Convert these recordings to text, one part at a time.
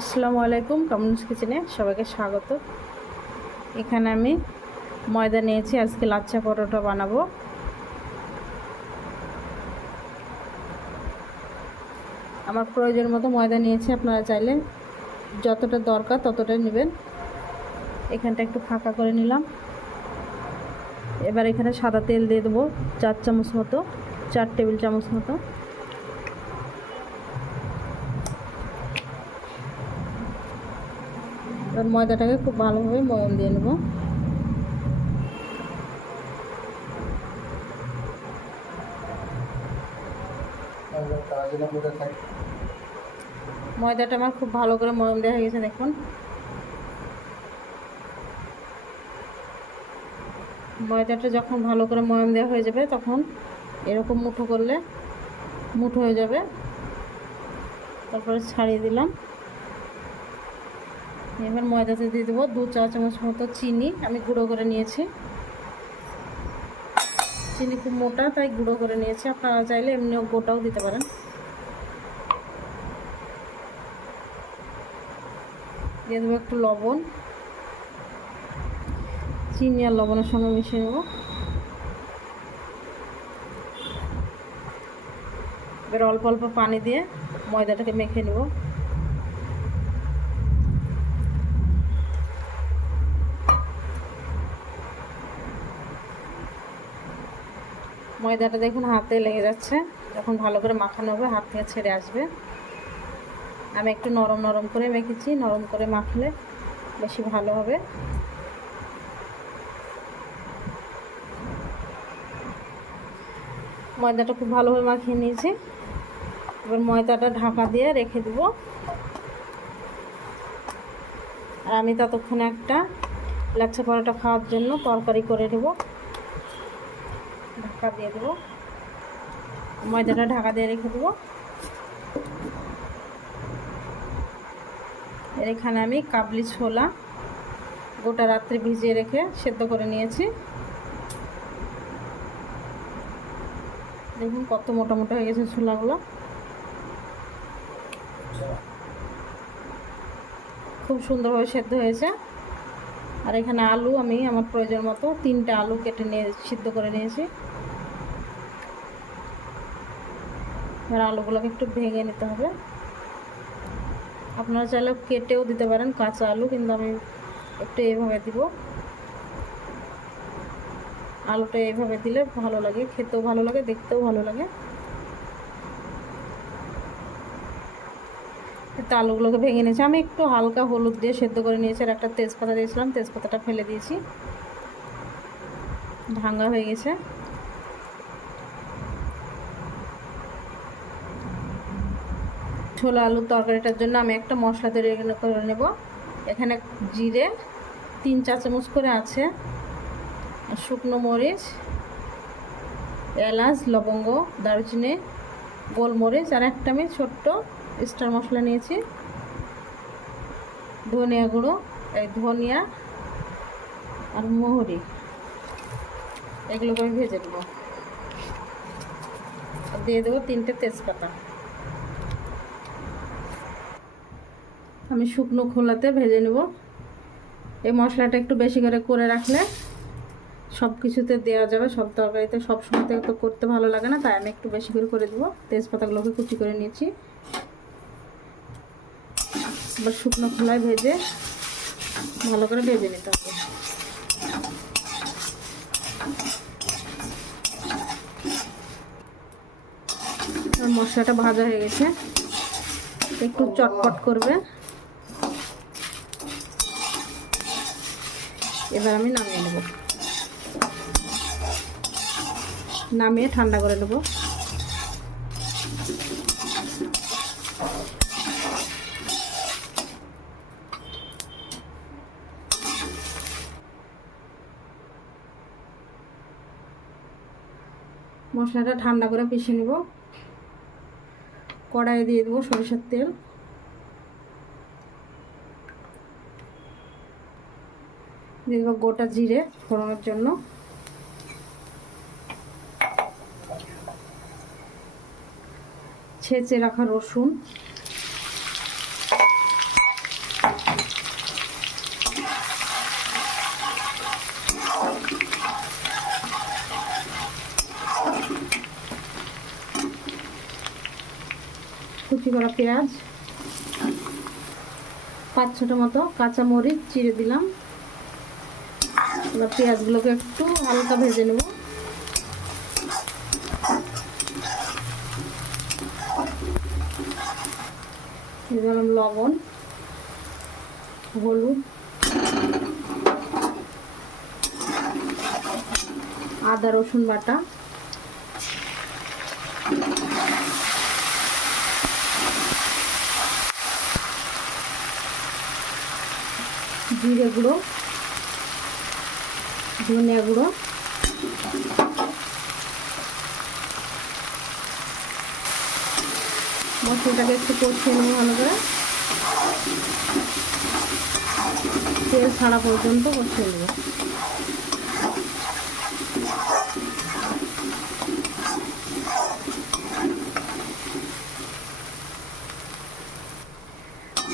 আসসালামু আলাইকুম কমিউনিস্ট কিচেনে সবাইকে স্বাগত। এখানে আমি ময়দা নিয়েছি, আজকে লাচ্চা পরোটা বানাবো। আমার প্রয়োজন মতো ময়দা নিয়েছি, আপনারা চাইলে যতটা দরকার ততটাই নেবেন। এখানটা একটু ফাঁকা করে নিলাম। এবার এখানে সাদা তেল দিয়ে দেবো, চার চামচ মতো, চার টেবিল চামচ মতো। এবার ময়দাটাকে খুব ভালোভাবে ময়ন দিয়ে নেব। ময়দাটা আমার খুব ভালো করে ময়ন দেওয়া হয়ে গেছে, দেখুন। ময়দাটা যখন ভালো করে ময়ন দেওয়া হয়ে যাবে, তখন এরকম মুঠো করলে মুঠো হয়ে যাবে। তারপরে ছাড়িয়ে দিলাম। এবার ময়দাতে দিয়ে দেবো, দু চা চামচ মতো চিনি আমি গুঁড়ো করে নিয়েছি। চিনি খুব মোটা, তাই গুঁড়ো করে নিয়েছি। আপনারা চাইলে এমনিও গোটাও দিতে পারেন। দিয়ে দেবো একটু লবণ। চিনি আর লবণের সঙ্গে মিশিয়ে নেব। এবার অল্প অল্প পানি দিয়ে ময়দাটাকে মেখে নেব। ময়দাটা দেখুন হাতে লেগে যাচ্ছে। যখন ভালো করে মাখানো হবে, হাত থেকে ছেড়ে আসবে। আমি একটু নরম নরম করে মেখেছি, নরম করে মাখলে বেশি ভালো হবে। ময়দাটা খুব ভালোভাবে মাখিয়ে নিয়েছি। এবার ময়দাটা ঢাকা দিয়ে রেখে দেব। আর আমি ততক্ষণে একটা লাচ্ছা পরোটা খাওয়ার জন্য তরকারি করে নেব। ঢাকা দিয়ে দেবো। ময়দাটা ঢাকা দিয়ে রেখে দেবো। এর এখানে আমি কাবলি ছোলা গোটা রাত্রে ভিজিয়ে রেখে সেদ্ধ করে নিয়েছি। দেখুন কত মোটা মোটা হয়ে গেছে ছোলাগুলো। খুব সুন্দরভাবে সেদ্ধ হয়েছে। আর এখানে আলু আমি আমার প্রয়োজন মতো তিনটা আলু কেটে নিয়ে সিদ্ধ করে নিয়েছি। এবার আলুগুলোকে একটু ভেঙে নিতে হবে। আপনারা চাইলে কেটেও দিতে পারেন কাঁচা আলু, কিন্তু আমি একটু এইভাবে দিব। আলুটা এইভাবে দিলে ভালো লাগে, খেতেও ভালো লাগে, দেখতেও ভালো লাগে। তো আলুগুলোকে ভেঙে নিয়েছি। আমি একটু হালকা হলুদ দিয়ে সেদ্ধ করে নিয়েছি, আর একটা তেজপাতা দিয়েছিলাম, তেজপাতাটা ফেলে দিয়েছি। ভাঙ্গা হয়ে গেছে। ছোলা আলুর তরকারিটার জন্য আমি একটা মশলা তৈরি করে নেব। এখানে জিরে তিন চা চামচ করে আছে, শুকনো মরিচ, এলাচ, লবঙ্গ, দারুচিনি, গোলমরিচ আর একটা আমি ছোট্ট স্টার মশলা নিয়েছি। ধনিয়া গুঁড়ো, এই ধনিয়া আর মোহরি, এগুলোকে আমি ভেজে দেবো দিয়ে দেবো তিনটে তেজপাতা। আমি শুকনো খোলাতে ভেজে নেব। এই মশলাটা একটু বেশি করে করে রাখলে সব কিছুতে দেওয়া যাবে, সব তরকারিতে সব সময়তে তো করতে ভালো লাগে না, তাই আমি একটু বেশি করে করে দেবো। তেজপাতাগুলোকে কুচি করে নিয়েছি। এবার শুকনো খোলায় ভেজে ভালো করে ভেজে নিতে হবে। মশলাটা ভাজা হয়ে গেছে। একটু চটপট করবে। এবার আমি নামিয়ে নেব। নামিয়ে ঠান্ডা করে নেব। মশলাটা ঠান্ডা করে পিষে নেব। কড়াইয়ে দিয়ে দেবো সরিষার তেল। দিয়ে গোটা জিরে ফোড়ানোর জন্য। ছেঁচে রাখা রসুন। কুচি করা পেঁয়াজ। পাঁচ ছোটো মতো কাঁচামরিচ চিড়ে দিলাম। এবার পেঁয়াজগুলোকে একটু হালকা ভেজে নেব। দিলাম লবণ হলুদ আদা রসুন বাটা। জিরে গুঁড়ো ধনিয়া গুঁড়ো। মশলাটাকে একটু কষিয়ে নেব ভালো করে। তেল ছাড়া পর্যন্ত কষিয়ে নেব।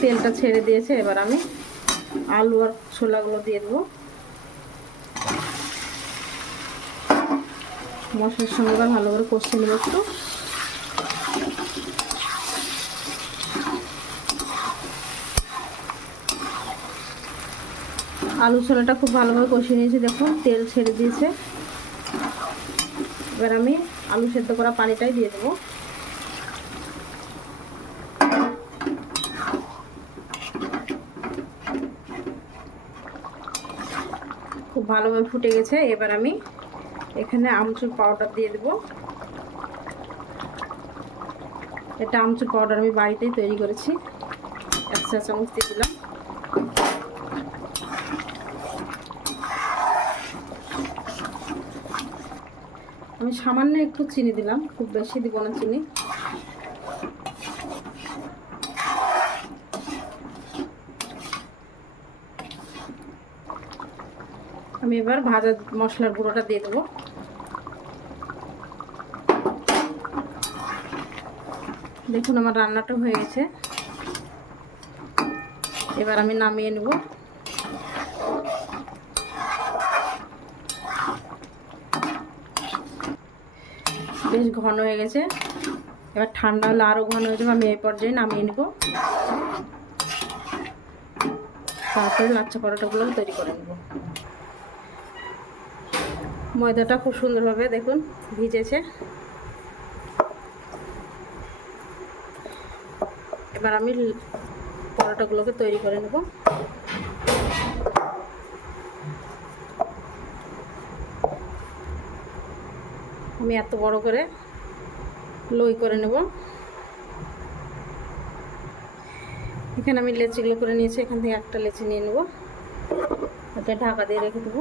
তেলটা ছেড়ে দিয়েছে, এবার আমি আলু আর ছোলাগুলো দিয়ে দেবো। মশলার সঙ্গে এবার ভালো করে কষিয়ে নেব একটু। আলু ছোলাটা খুব ভালোভাবে কষিয়ে নিয়েছি, দেখুন, তেল ছেড়ে দিয়েছে। এবার আমি আলু সেদ্ধ করা পানিটাই দিয়ে দেবো। খুব ভালোভাবে ফুটে গেছে, এবার আমি এখানে আমচুর পাউডার দিয়ে দেবো। এটা আমচুর পাউডার আমি বাড়িতেই তৈরি করেছি। এক চা চামচ দিয়ে দিলাম। আমি সামান্য একটু চিনি দিলাম, খুব বেশি দিব না চিনি। আমি এবার ভাজা মশলার গুঁড়োটা দিয়ে দেবো। দেখুন আমার রান্নাটা হয়ে গেছে। এবার আমি নামিয়ে নেব। বেশ ঘন হয়ে গেছে। এবার ঠান্ডা হলে আরও ঘন হয়ে যাবে, আমি এই পর্যায়ে নামিয়ে নেব। তারপরে লাচ্চা পরোটাগুলো তৈরি করে নেব। ময়দাটা খুব সুন্দরভাবে দেখুন ভিজেছে। এবার আমি পরোটাগুলোকে তৈরি করে নেব। আমি এত বড় করে লই করে নেব। এখানে আমি লেচিগুলো করে নিয়েছি, এখান থেকে একটা লেচি নিয়ে নেব। ওকে ঢাকা দিয়ে রেখে দেবো।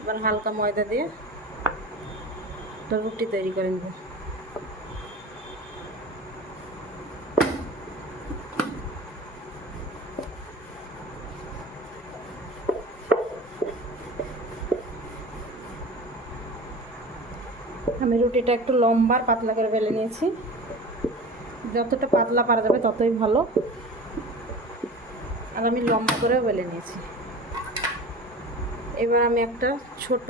এবার হালকা ময়দা দিয়ে রুটি তৈরি করে নেব আমি রুটিটা একটু লম্বা পাতলা করে বেলে নিয়েছি। যতটা পাতলা পারা যাবে ততই ভালো। আর আমি লম্বা করেও বেলে নিয়েছি। এবার আমি একটা ছোট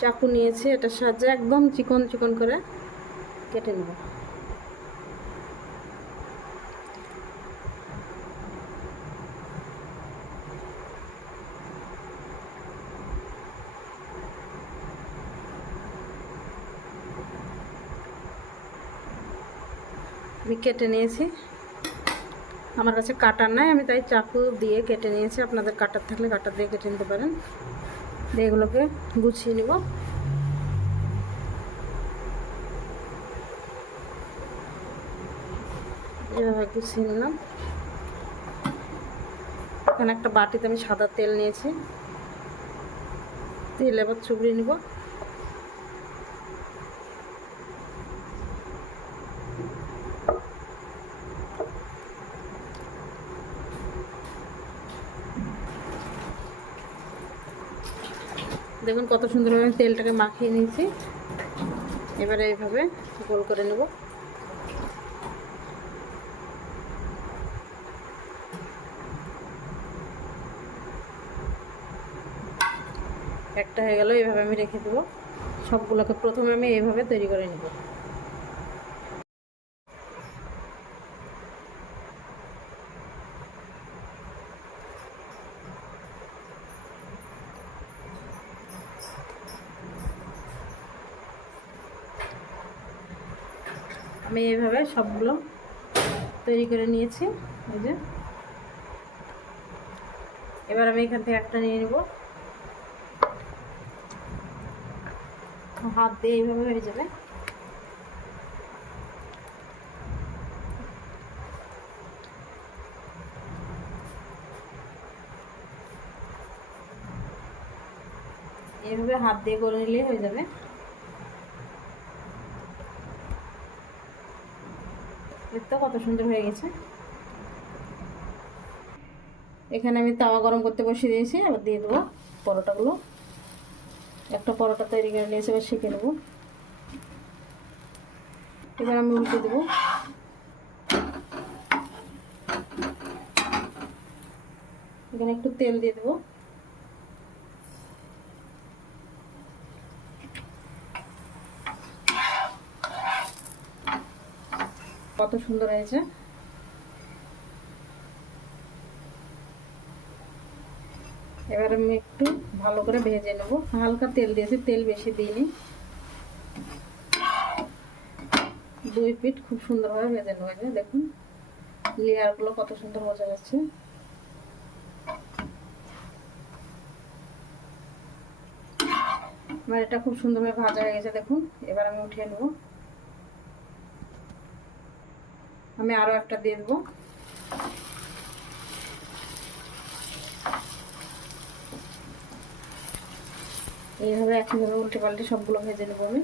চাকু নিয়েছি, এটা সাহায্যে একদম চিকন চিকন করে কেটে নেব। আমি কেটে নিয়েছি। আমার কাছে কাটার নাই, আমি তাই চাকু দিয়ে কেটে নিয়েছি। আপনাদের কাটার থাকলে কাটার দিয়ে কেটে নিতে পারেন। এগুলোকে গুছিয়ে নিব। এভাবে গুছিয়ে নিলাম। এখানে একটা বাটিতে আমি সাদা তেল নিয়েছি। তেল এবার চুবড়ে নিব। দেখুন কত সুন্দরভাবে তেলটাকে মাখিয়ে নিয়েছি। এবারে এইভাবে গোল করে নেব। একটা হয়ে গেল, এইভাবে আমি রেখে দেবো। সবগুলোকে প্রথমে আমি এইভাবে তৈরি করে নেব। এইভাবে সবগুলো তৈরি করে নিয়েছি। এই যে। এবার আমি এখান থেকে একটা নিয়ে নেব। হাত দিয়ে এইভাবে হয়ে যাবে। এইভাবে হাত দিয়ে করে নিলেই হয়ে যাবে। দেখতে কত সুন্দর হয়ে গেছে। এখানে আমি তাওয়া গরম করতে বসিয়ে দিয়েছি আবার দিয়ে দেবো পরোটাগুলো। একটা পরোটা তৈরি করে নিয়েছি, এবার শিখে নেব। এবার আমি উল্টে দেবো। এখানে একটু তেল দিয়ে দেবো। কত সুন্দর হয়েছে। এবার আমি একটু ভালো করে ভেজে নেব। হালকা তেল দিয়েছি, তেল বেশি দিইনি। দুই পিঠ খুব সুন্দরভাবে ভেজে নেব দেখুন। লেয়ারগুলো কত সুন্দর বোঝা যাচ্ছে। আমার এটা খুব সুন্দরভাবে ভাজা হয়ে গেছে, দেখুন। এবার আমি উঠিয়ে নেব। আমি আরও একটা দিয়ে দেবো। এইভাবে একইভাবে উল্টে পাল্টে সবগুলো ভেজে নেব আমি।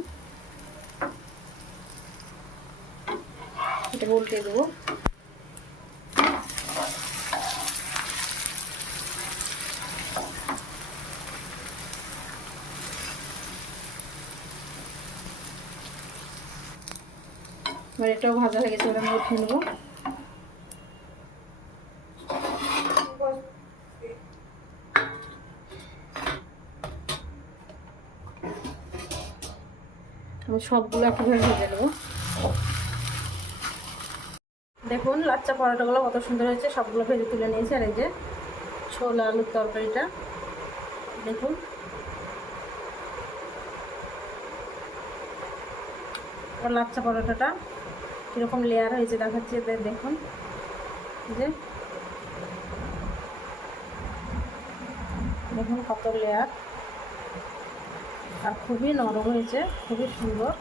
এটা উল্টে দেবো। এবার এটাও ভাজা হয়ে গেছে আমি উঠিয়ে নেব। আমি সবগুলো একইভাবে ভেজে নেব। দেখুন, লাচ্চা পরোটাগুলো কত সুন্দর হয়েছে, সবগুলো ভেজে তুলে নিয়েছি, আর এই যে ছোলা আলুর তরকারিটা, দেখুন। লাচ্চা পরোটাটা কীরকম লেয়ার হয়েছে দেখাচ্ছি এদের দেখুন। যে। দেখুন কত লেয়ার আর খুবই নরম হয়েছে, খুবই সুন্দর।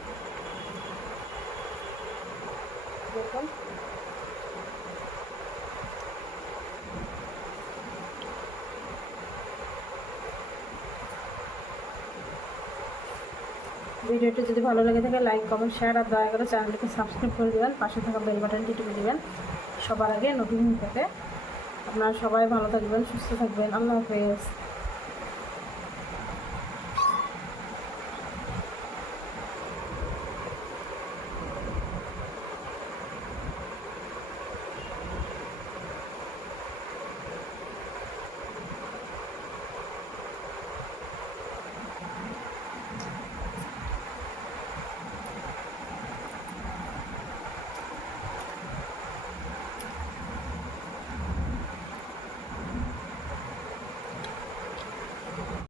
দেখুন। ভিডিওটি যদি ভালো লেগে থাকে লাইক কমেন্ট শেয়ার আর দয়া করে চ্যানেলটিকে সাবস্ক্রাইব করে দেবেন। পাশে থাকা বেল বাটনটি টিপে দেবেন। সবার আগে নতুন পেতে। আপনারা সবাই ভালো থাকবেন, সুস্থ থাকবেন। আল্লাহ হাফেজ।